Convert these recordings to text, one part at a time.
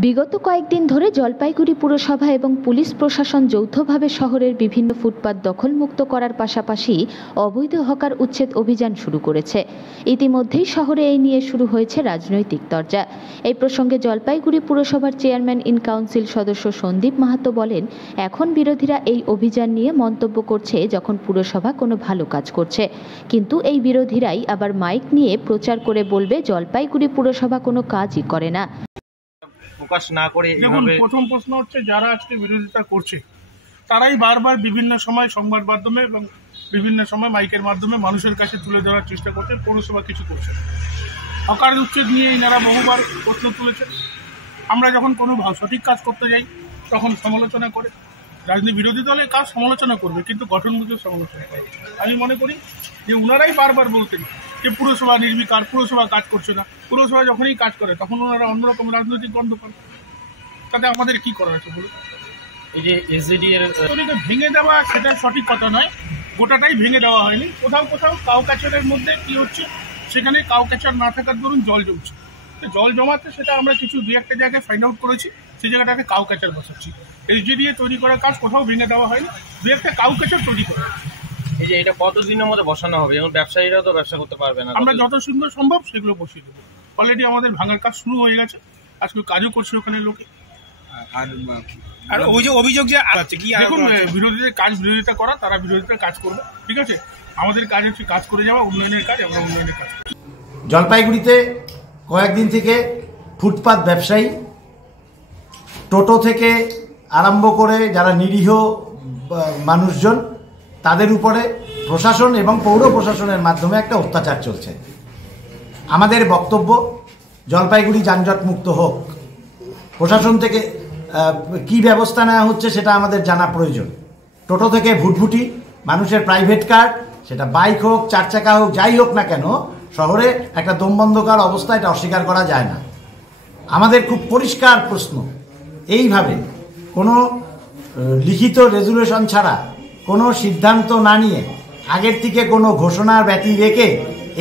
বিগত কয়েকদিন ধরে জলপাইগুড়ি পুরসভা এবং পুলিশ প্রশাসন যৌথভাবে শহরের বিভিন্ন ফুটপাত দখলমুক্ত করার পাশাপাশি অবৈধ হকার উচ্ছেদ অভিযান শুরু করেছে। ইতিমধ্যেই শহরে এই নিয়ে শুরু হয়েছে রাজনৈতিক তরজা। এই প্রসঙ্গে জলপাইগুড়ি পুরসভার চেয়ারম্যান ইন কাউন্সিল সদস্য সন্দীপ মাহাতো বলেন, এখন বিরোধীরা এই অভিযান নিয়ে মন্তব্য করছে যখন পুরসভা কোনো ভালো কাজ করছে, কিন্তু এই বিরোধীরাই আবার মাইক নিয়ে প্রচার করে বলবে জলপাইগুড়ি পুরসভা কোনো কাজই করে না। প্রকাশ না করে দেখুন, প্রথম প্রশ্ন হচ্ছে যারা আজকে বিরোধিতা করছে তারাই বারবার বিভিন্ন সময় সংবাদ মাধ্যমে এবং বিভিন্ন সময় মাইকের মাধ্যমে মানুষের কাছে তুলে ধরার চেষ্টা করছে পৌরসভা কিছু করছে। হকার উচ্ছেদ নিয়ে এনারা বহুবার প্রশ্ন তুলেছে। আমরা যখন কোনো সঠিক কাজ করতে যাই তখন সমালোচনা করে, রাজনীতি বিরোধী দলের কাজ সমালোচনা করবে কিন্তু গঠনমূলক সমালোচনা করে। আমি মনে করি যে ওনারাই বারবার বলতেন যে পুরসভা নির্বিকার, পুরসভা কাজ করছে না। পুরসভা যখনই কাজ করে তখন ওনারা অন্যরকম রাজনৈতিক গন্ধ পান। তাতে আমাদের কি করার আছে বলুন? এই যে এসডিডি এর ভেঙে দেওয়া সেটা সঠিক কথা নয়, গোটাটাই ভেঙে দেওয়া হয়নি। কোথাও কোথাও কাউ ক্যাচারের মধ্যে কি হচ্ছে, সেখানে কাউ ক্যাচার না থাকার দরুন জল জমছে। জল জমাতে সেটা আমরা কিছু দু একটা জায়গায় ফাইন্ড আউট করেছি, সেই জায়গাটাকে কাউ ক্যাচার বসাচ্ছি। এসডিডি তৈরি করার কাজ কোথাও ভেঙে দেওয়া হয়নি, দু একটা কাউ ক্যাচার তৈরি করা। এই যে এটা কতদিনের মধ্যে বসানো হবে এবং ব্যবসায়ীরাও তো ব্যবসা করতে পারবে না? আমরা যত সুন্দর সম্ভব সেগুলো বসিয়ে দেবো। অলরেডি আমাদের ভাঙার কাজ শুরু হয়ে গেছে, আজকে কাজও করছে ওখানে লোকে। আর ওই যে অভিযোগ যে আছে কি, দেখুন, বিরোধীদের কাজ বিরোধিতা করা, তারা বিরোধিতার কাজ করবে, ঠিক আছে। আমাদের কাজ হচ্ছে কাজ করে যাওয়া, উন্নয়নের কাজ, আমরা উন্নয়নের কাজ। জলপাইগুড়িতে কয়েকদিন থেকে ফুটপাত ব্যবসায়ী, টোটো থেকে আরম্ভ করে যারা নিরীহ মানুষজন, তাদের উপরে প্রশাসন এবং পৌর প্রশাসনের মাধ্যমে একটা অত্যাচার চলছে। আমাদের বক্তব্য, জলপাইগুড়ি যানজট মুক্ত হোক। প্রশাসন থেকে কি ব্যবস্থা নেওয়া হচ্ছে সেটা আমাদের জানা প্রয়োজন। টোটো থেকে ভুটভুটি, মানুষের প্রাইভেট কার, সেটা বাইক হোক, চার চাকা হোক, যাই হোক না কেন, শহরে একটা দমবন্ধকর অবস্থা, এটা অস্বীকার করা যায় না। আমাদের খুব পরিষ্কার প্রশ্ন, এইভাবে কোনো লিখিত রেজুলেশন ছাড়া, কোনো সিদ্ধান্ত না নিয়ে, আগের থেকে কোনো ঘোষণার ব্যতি রেখে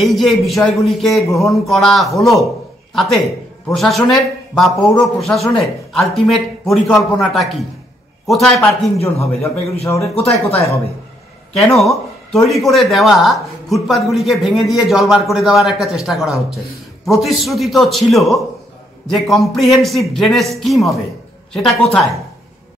এই যে বিষয়গুলিকে গ্রহণ করা হলো, তাতে প্রশাসনের বা পৌর প্রশাসনের আলটিমেট পরিকল্পনাটা কি? কোথায় পার্কিং জোন হবে জলপাইগুড়ি শহরের, কোথায় কোথায় হবে? কেন তৈরি করে দেওয়া ফুটপাতগুলিকে ভেঙে দিয়ে জল বার করে দেওয়ার একটা চেষ্টা করা হচ্ছে? প্রতিশ্রুতি তো ছিল যে কম্প্রিহেন্সিভ ড্রেনেজ স্কিম হবে, সেটা কোথায়?